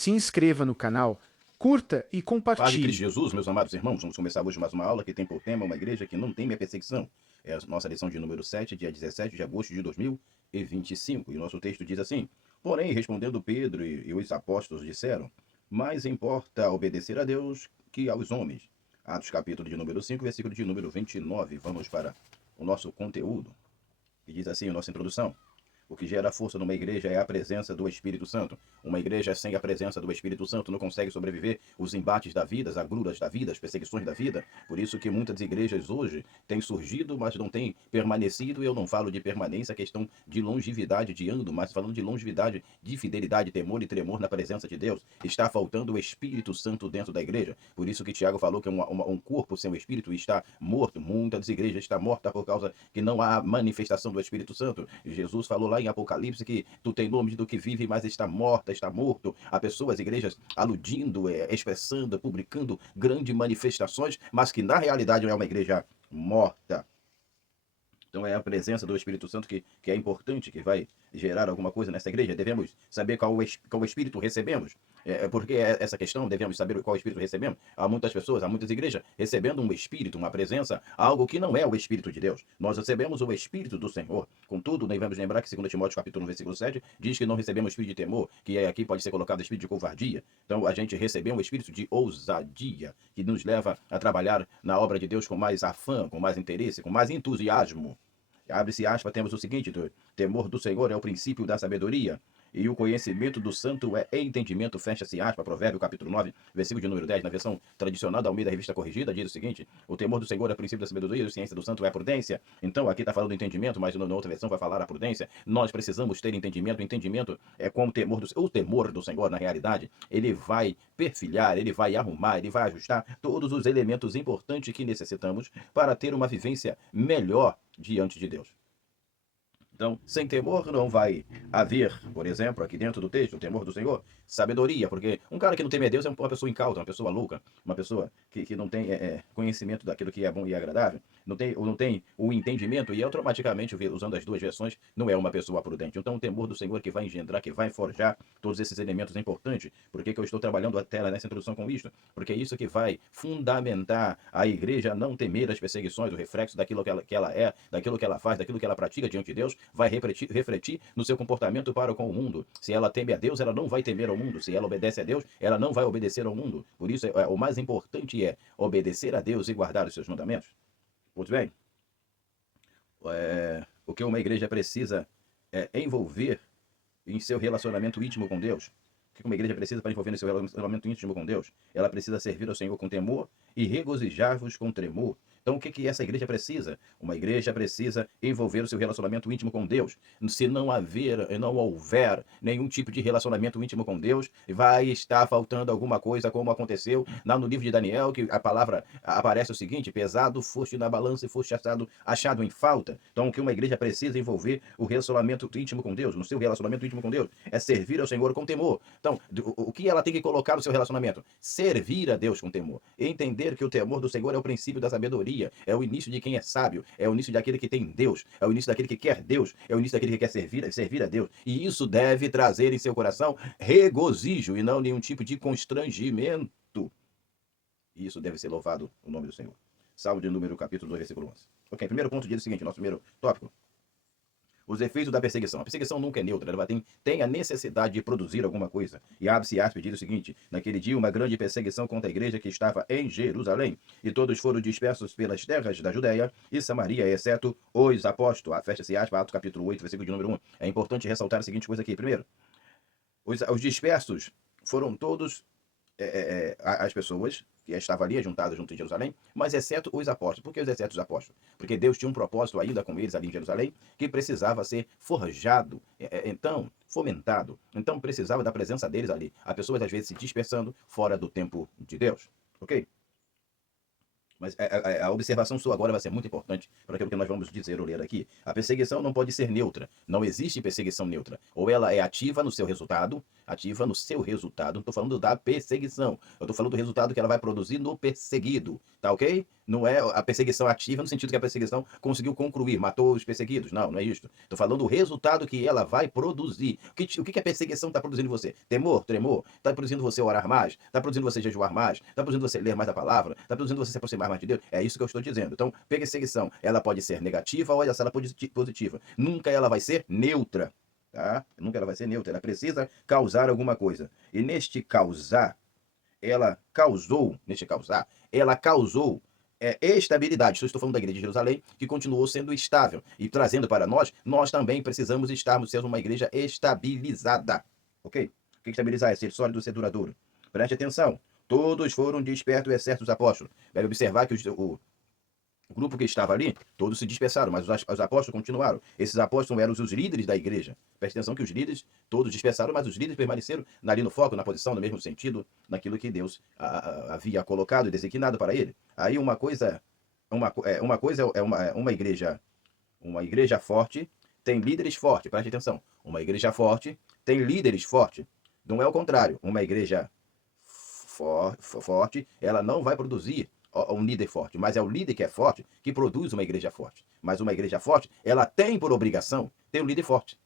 se inscreva no canal, curta e Paz de compartilhe. Cristo Jesus, meus amados irmãos, vamos começar hoje mais uma aula que tem por tema uma igreja que não teme a perseguição. É a nossa lição de número 7, dia 17 de agosto de 2025. E o nosso texto diz assim: Porém, respondendo Pedro e os apóstolos disseram, mais importa obedecer a Deus que aos homens. Atos capítulo de número 5, versículo de número 29. Vamos para o nosso conteúdo. E diz assim a nossa introdução: o que gera força numa igreja é a presença do Espírito Santo. Uma igreja sem a presença do Espírito Santo não consegue sobreviver os embates da vida, as agruras da vida, as perseguições da vida. Por isso que muitas igrejas hoje têm surgido, mas não têm permanecido. E eu não falo de permanência, questão de longevidade de ano, mas falando de longevidade, de fidelidade, temor e tremor na presença de Deus. Está faltando o Espírito Santo dentro da igreja. Por isso que Tiago falou que um corpo sem o Espírito está morto. Muitas igrejas estão mortas por causa que não há manifestação do Espírito Santo. Jesus falou lá em Apocalipse que tu tem nome do que vive, mas está morta, está morto. Há pessoas, igrejas, aludindo, expressando, publicando grandes manifestações, mas que na realidade não é uma igreja morta. Então é a presença do Espírito Santo que é importante, que vai gerar alguma coisa nessa igreja. Devemos saber qual Espírito recebemos. Porque essa questão, devemos saber qual Espírito recebemos. Há muitas pessoas, há muitas igrejas recebendo um Espírito, uma presença, algo que não é o Espírito de Deus. Nós recebemos o Espírito do Senhor. Contudo, devemos lembrar que 2 Timóteo capítulo 1, versículo 7, diz que não recebemos Espírito de temor, que aqui pode ser colocado Espírito de covardia. Então a gente recebeu um Espírito de ousadia, que nos leva a trabalhar na obra de Deus com mais afã, com mais interesse, com mais entusiasmo. Abre-se aspas, temos o seguinte: temor do Senhor é o princípio da sabedoria, e o conhecimento do santo é entendimento, fecha-se aspas, Provérbio capítulo 9, versículo de número 10, na versão tradicional da Almeida Revista Corrigida, diz o seguinte: o temor do Senhor é o princípio da sabedoria, e a ciência do santo é a prudência. Então, aqui está falando do entendimento, mas na outra versão vai falar a prudência. Nós precisamos ter entendimento. O entendimento é como o temor do Senhor, na realidade, ele vai perfilhar, ele vai arrumar, ele vai ajustar todos os elementos importantes que necessitamos para ter uma vivência melhor diante de Deus. Então, sem temor não vai haver, por exemplo, aqui dentro do texto, o temor do Senhor, sabedoria, porque um cara que não teme a Deus é uma pessoa incauta, uma pessoa louca, uma pessoa que não tem conhecimento daquilo que é bom e agradável, não tem o entendimento e automaticamente, usando as duas versões, não é uma pessoa prudente. Então, o temor do Senhor que vai engendrar, que vai forjar todos esses elementos importantes. Por que eu estou trabalhando até nessa introdução com isso? Porque é isso que vai fundamentar a igreja a não temer as perseguições, o reflexo daquilo que ela é, daquilo que ela faz, daquilo que ela pratica diante de Deus, vai refletir no seu comportamento para com o mundo. Se ela teme a Deus, ela não vai temer ao mundo. Se ela obedece a Deus, ela não vai obedecer ao mundo. Por isso, o mais importante é obedecer a Deus e guardar os seus mandamentos. Muito bem. O que uma igreja precisa envolver em seu relacionamento íntimo com Deus. O que uma igreja precisa para envolver no seu relacionamento íntimo com Deus? Ela precisa servir ao Senhor com temor e regozijar-vos com tremor. Então, o que essa igreja precisa? Uma igreja precisa envolver o seu relacionamento íntimo com Deus. Se não houver nenhum tipo de relacionamento íntimo com Deus, vai estar faltando alguma coisa, como aconteceu no livro de Daniel, que a palavra aparece o seguinte: pesado foste na balança e foste achado em falta. Então, o que uma igreja precisa envolver o relacionamento íntimo com Deus, no seu relacionamento íntimo com Deus, é servir ao Senhor com temor. Então, o que ela tem que colocar no seu relacionamento? Servir a Deus com temor. Entender que o temor do Senhor é o princípio da sabedoria. É o início de quem é sábio, é o início daquele que tem Deus, é o início daquele que quer Deus, é o início daquele que quer servir a Deus. E isso deve trazer em seu coração regozijo e não nenhum tipo de constrangimento. E isso deve ser louvado o nome do Senhor. Salmo de número capítulo 2, versículo 11. Ok, primeiro ponto diz o seguinte, nosso primeiro tópico: os efeitos da perseguição. A perseguição nunca é neutra, ela tem a necessidade de produzir alguma coisa. E abre-se aspas, diz o seguinte: naquele dia uma grande perseguição contra a igreja que estava em Jerusalém, e todos foram dispersos pelas terras da Judéia e Samaria, exceto os apóstolos. Fecha-se aspas, Atos capítulo 8, versículo de número 1. É importante ressaltar a seguinte coisa aqui. Primeiro, os dispersos foram todos as pessoas que estavam ali juntadas junto em Jerusalém, mas exceto os apóstolos. Por que os exceto os apóstolos? Porque Deus tinha um propósito ainda com eles ali em Jerusalém, que precisava ser forjado, então fomentado. Então precisava da presença deles ali. Há pessoas às vezes se dispersando fora do tempo de Deus. Ok? Mas a observação sua agora vai ser muito importante para aquilo que nós vamos dizer ou ler aqui. A perseguição não pode ser neutra. Não existe perseguição neutra. Ou ela é ativa no seu resultado, não estou falando da perseguição. Eu estou falando do resultado que ela vai produzir no perseguido. Tá ok? Não é a perseguição ativa no sentido que a perseguição conseguiu concluir, matou os perseguidos. Não, não é isso. Estou falando do resultado que ela vai produzir. O que a perseguição está produzindo em você? Temor, tremor? Está produzindo você orar mais? Está produzindo você jejuar mais? Está produzindo você ler mais a palavra? Está produzindo você se aproximar mais de Deus? É isso que eu estou dizendo. Então, perseguição, ela pode ser negativa ou ela pode ser positiva. Nunca ela vai ser neutra. Tá? Nunca ela vai ser neutra. Ela precisa causar alguma coisa. E neste causar, ela causou estabilidade. Estou falando da igreja de Jerusalém, que continuou sendo estável. E trazendo para nós também precisamos estarmos sendo uma igreja estabilizada. Ok? O que estabilizar? É ser sólido, ser duradouro. Preste atenção. Todos foram despertos, exceto os apóstolos. Deve observar que o grupo que estava ali, todos se dispersaram, mas os apóstolos continuaram. Esses apóstolos eram os líderes da igreja. Preste atenção que os líderes todos dispersaram, mas os líderes permaneceram ali no foco, na posição, no mesmo sentido, naquilo que Deus havia colocado e designado para ele. Aí uma coisa é uma igreja forte tem líderes fortes. Preste atenção. Uma igreja forte tem líderes fortes. Não é o contrário. Uma igreja forte, ela não vai produzir um líder forte, mas é o líder que é forte que produz uma igreja forte. Mas uma igreja forte, ela tem por obrigação ter um líder forte.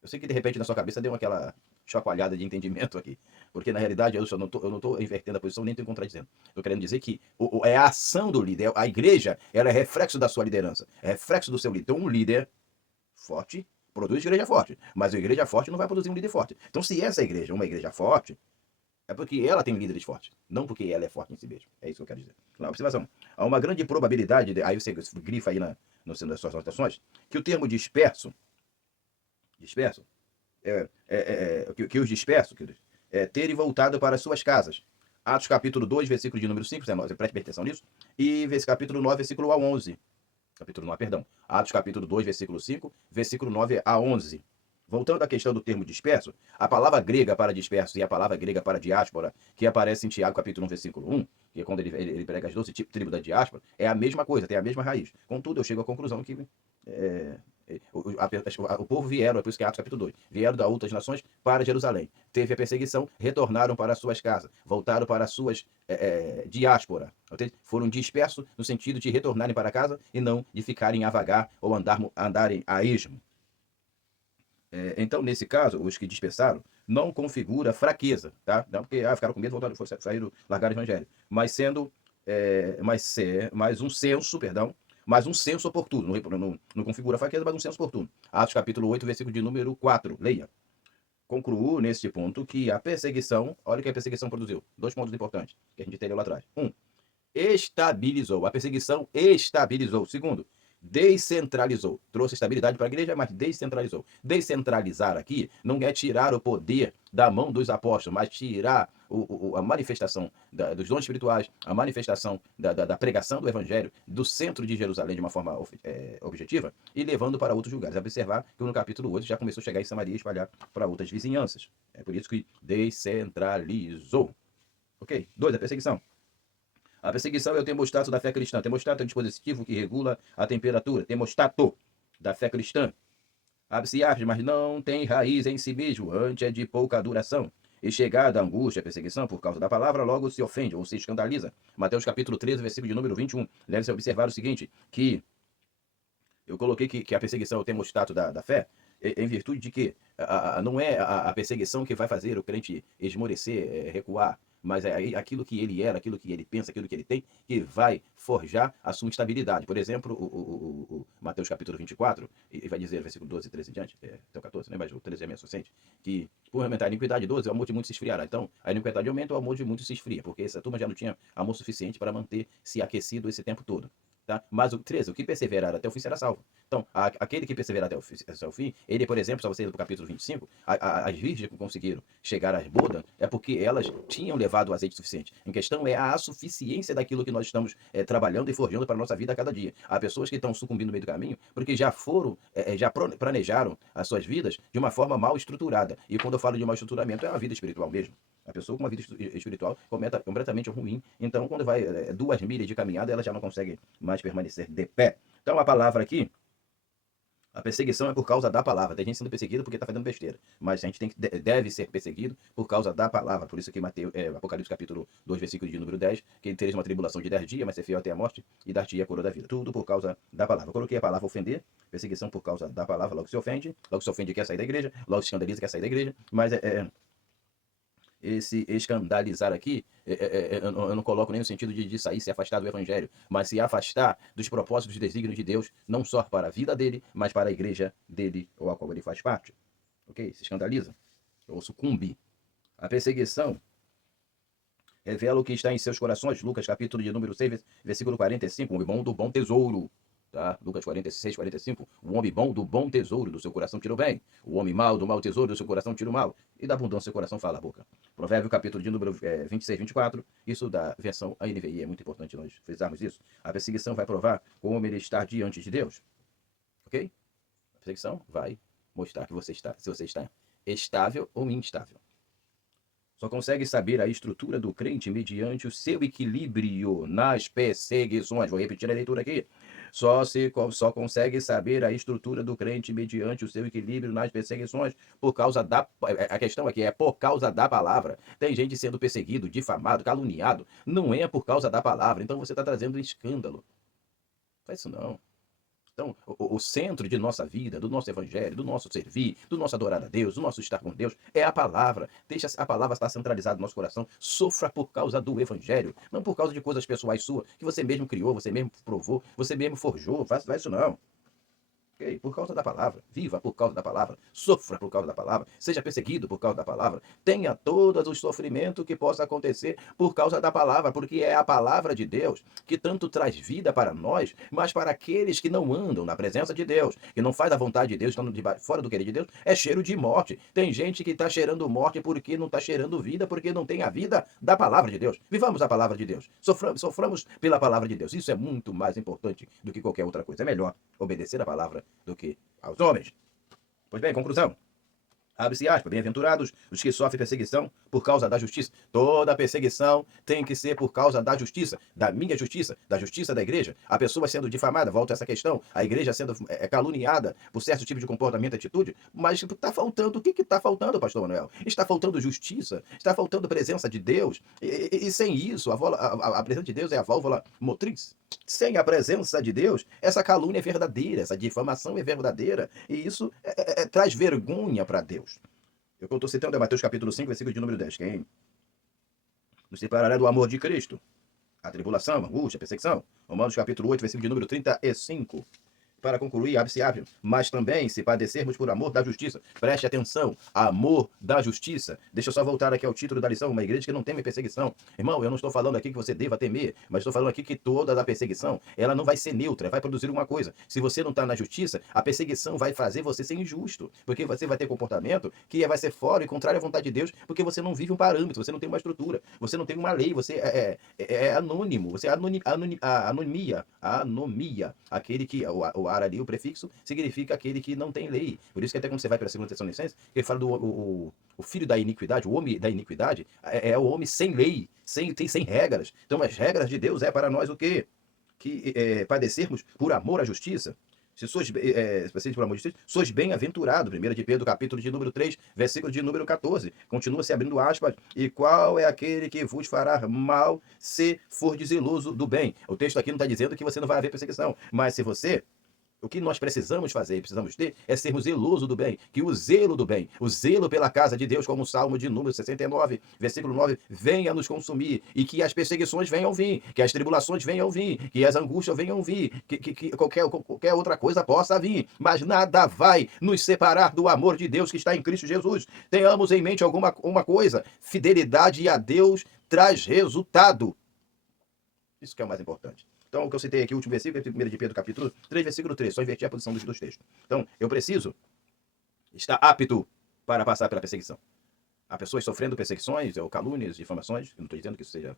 Eu sei que de repente na sua cabeça deu aquela chacoalhada de entendimento aqui, porque na realidade eu não estou invertendo a posição, nem estou contradizendo. Estou querendo dizer que é a ação do líder, a igreja, ela é reflexo da sua liderança, é reflexo do seu líder. Então um líder forte produz igreja forte, mas a igreja forte não vai produzir um líder forte. Então se essa igreja é uma igreja forte, é porque ela tem líderes fortes, não porque ela é forte em si mesma. É isso que eu quero dizer. Na observação, há uma grande probabilidade, aí você grifa aí no centro das suas anotações, que o termo disperso, que os dispersos, terem voltado para suas casas. Atos capítulo 2, versículo de número 5, você preste atenção nisso, e capítulo 9, versículo a 11. Capítulo 9, perdão. Atos capítulo 2, versículo 5, versículo 9 a 11. Voltando à questão do termo disperso, a palavra grega para disperso e a palavra grega para diáspora, que aparece em Tiago capítulo 1, versículo 1, que é quando ele prega as 12 tribos da diáspora, é a mesma coisa, tem a mesma raiz. Contudo, eu chego à conclusão que o povo vieram, é por isso que é Atos capítulo 2, vieram da outras nações para Jerusalém. Teve a perseguição, retornaram para suas casas, voltaram para suas diáspora. Foram dispersos no sentido de retornarem para casa e não de ficarem a vagar ou andarem a esmo. Então, nesse caso, os que dispersaram não configura fraqueza, tá? Não porque ficaram com medo, voltaram, saíram, largaram o evangelho, mas sendo mais um senso, mais um senso oportuno, não configura fraqueza, mas um senso oportuno. Atos capítulo 8, versículo de número 4, leia. Concluo neste ponto que a perseguição, olha o que a perseguição produziu, 2 pontos importantes, que a gente entendeu lá atrás. Estabilizou, a perseguição estabilizou. Segundo, descentralizou. Trouxe estabilidade para a igreja, mas descentralizou. Descentralizar aqui não é tirar o poder da mão dos apóstolos, mas tirar a manifestação dos dons espirituais, a manifestação da pregação do evangelho do centro de Jerusalém de uma forma objetiva e levando para outros lugares. Observar que no capítulo 8 já começou a chegar em Samaria e espalhar para outras vizinhanças. É por isso que descentralizou. Ok? 2, a perseguição. A perseguição é o termostato da fé cristã. Termostato é o dispositivo que regula a temperatura. Termostato da fé cristã. Abre-se aspas, mas não tem raiz em si mesmo, antes é de pouca duração. E chegada a angústia, a perseguição, por causa da palavra, logo se ofende ou se escandaliza. Mateus capítulo 13, versículo de número 21. Deve-se observar o seguinte, que eu coloquei que a perseguição é o termostato da fé, em virtude de que não é a perseguição que vai fazer o crente esmorecer, recuar, mas é aquilo que ele era, aquilo que ele pensa, aquilo que ele tem, que vai forjar a sua estabilidade. Por exemplo, o Mateus capítulo 24, e vai dizer, versículo 12 e 13 em diante, até o 14, né? Mas o 13 é meio suficiente, que por aumentar a iniquidade, 12, o amor de muitos se esfriará. Então, a iniquidade aumenta, o amor de muitos se esfria, porque essa turma já não tinha amor suficiente para manter-se aquecido esse tempo todo. Tá? Mas o 13, o que perseverar até o fim será salvo. Então, aquele que perseverar até o fim, ele, por exemplo, só você ir para o capítulo 25, as virgens que conseguiram chegar às bodas é porque elas tinham levado o azeite suficiente. Em questão é a suficiência daquilo que nós estamos trabalhando e forjando para a nossa vida a cada dia. Há pessoas que estão sucumbindo no meio do caminho porque já já planejaram as suas vidas de uma forma mal estruturada. E quando eu falo de mal estruturamento, é uma vida espiritual mesmo. A pessoa com uma vida espiritual completamente ruim. Então, quando vai 2 milhas de caminhada, ela já não consegue mais permanecer de pé. Então, a palavra aqui A perseguição é por causa da palavra. Tem gente sendo perseguida porque está fazendo besteira. Mas a gente deve ser perseguido por causa da palavra. Por isso que Apocalipse capítulo 2, versículo de número 10, que tereis uma tribulação de 10 dias, mas ser fiel até a morte, e dar-te a coroa da vida. Tudo por causa da palavra. Eu coloquei a palavra ofender, perseguição por causa da palavra, logo se ofende quer sair da igreja, logo se escandaliza quer sair da igreja, mas esse escandalizar aqui, eu não coloco nem no sentido de sair, se afastar do evangelho, mas se afastar dos propósitos e desígnios de Deus, não só para a vida dele, mas para a igreja dele, ou a qual ele faz parte. Ok? Se escandaliza, ou sucumbe. A perseguição revela o que está em seus corações. Lucas capítulo de número 6, versículo 45, o bom do bom tesouro. Tá? Lucas 46, 45. O homem bom do bom tesouro do seu coração tira o bem. O homem mau do mau tesouro do seu coração tira o mal. E da abundância do seu coração fala a boca. Provérbio capítulo de número 26, 24. Isso da versão ANVI. É muito importante nós frisarmos isso. A perseguição vai provar como ele está diante de Deus. Ok? A perseguição vai mostrar que se você está estável ou instável. Só consegue saber a estrutura do crente mediante o seu equilíbrio nas perseguições. Vou repetir a leitura aqui. Só consegue saber a estrutura do crente mediante o seu equilíbrio nas perseguições por causa da... A questão aqui é por causa da palavra. Tem gente sendo perseguido, difamado, caluniado. Não é por causa da palavra. Então você está trazendo um escândalo. Não faz isso não. Então, o centro de nossa vida, do nosso evangelho, do nosso servir, do nosso adorar a Deus, do nosso estar com Deus, é a palavra. Deixa a palavra estar centralizada no nosso coração. Sofra por causa do evangelho, não por causa de coisas pessoais suas, que você mesmo criou, você mesmo provou, você mesmo forjou. Faz isso não. Okay? Por causa da palavra. Viva por causa da palavra. Sofra por causa da palavra. Seja perseguido por causa da palavra. Tenha todos os sofrimentos que possa acontecer por causa da palavra, porque é a palavra de Deus que tanto traz vida para nós, mas para aqueles que não andam na presença de Deus, que não faz a vontade de Deus, estão fora do querer de Deus, é cheiro de morte. Tem gente que está cheirando morte porque não está cheirando vida, porque não tem a vida da palavra de Deus. Vivamos a palavra de Deus. Soframos pela palavra de Deus. Isso é muito mais importante do que qualquer outra coisa. É melhor obedecer a palavra do que aos homens. Pois bem, conclusão. Abre-se aspas, bem-aventurados os que sofrem perseguição por causa da justiça. Toda perseguição tem que ser por causa da justiça, da minha justiça, da justiça da igreja. A pessoa sendo difamada, volta a essa questão, a igreja sendo caluniada por certo tipo de comportamento e atitude, mas está faltando, o que está faltando, pastor Manuel? Está faltando justiça, está faltando presença de Deus, e sem isso, a presença de Deus é a válvula motriz. Sem a presença de Deus, essa calúnia é verdadeira, essa difamação é verdadeira, e isso traz vergonha para Deus. O que eu estou citando é Mateus capítulo 5, versículo de número 10. Quem nos separará do amor de Cristo? A tribulação, a angústia, a perseguição. Romanos capítulo 8, versículo de número 35. Para concluir, abre-se, mas também se padecermos por amor da justiça. Preste atenção, amor da justiça. Deixa eu só voltar aqui ao título da lição, uma igreja que não teme perseguição. Irmão, eu não estou falando aqui que você deva temer, mas estou falando aqui que toda a perseguição, ela não vai ser neutra, vai produzir uma coisa. Se você não está na justiça, a perseguição vai fazer você ser injusto, porque você vai ter comportamento que vai ser fora e contrário à vontade de Deus, porque você não vive um parâmetro, você não tem uma estrutura, você não tem uma lei, você é anônimo, você é anomia, aquele que o ar ali, o prefixo, significa aquele que não tem lei. Por isso que até quando você vai para a 2ª Tessalonicenses, ele fala do o filho da iniquidade, o homem da iniquidade, é o homem sem lei, sem regras. Então as regras de Deus é para nós o quê? Que padecermos por amor à justiça. Se sois, por amor de justiça, sois bem-aventurado. 1 de Pedro, capítulo de número 3, versículo de número 14. Continua se abrindo aspas. E qual é aquele que vos fará mal se for zeloso do bem? O texto aqui não está dizendo que você não vai haver perseguição, mas se você... O que nós precisamos fazer e precisamos ter é sermos zelosos do bem, que o zelo do bem, o zelo pela casa de Deus, como o Salmo de número 69, versículo 9, venha nos consumir e que as perseguições venham vir, que as tribulações venham vir, que as angústias venham vir, que qualquer outra coisa possa vir, mas nada vai nos separar do amor de Deus que está em Cristo Jesus. Tenhamos em mente uma coisa, fidelidade a Deus traz resultado. Isso que é o mais importante. Então, o que eu citei aqui, o último versículo, é 1 de Pedro, capítulo 3, versículo 3. Só inverti a posição dos textos. Então, eu preciso estar apto para passar pela perseguição. Há pessoas sofrendo perseguições, ou calúnias, difamações. Eu não estou dizendo que isso seja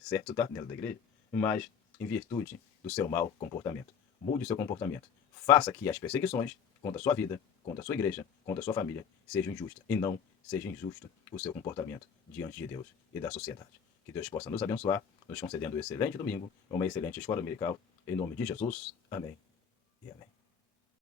certo, tá? Dentro da igreja. Mas em virtude do seu mau comportamento. Mude o seu comportamento. Faça que as perseguições contra a sua vida, contra a sua igreja, contra a sua família, sejam injustas. E não seja injusto o seu comportamento diante de Deus e da sociedade. Que Deus possa nos abençoar, nos concedendo um excelente domingo, uma excelente escola dominical. Em nome de Jesus. Amém e amém.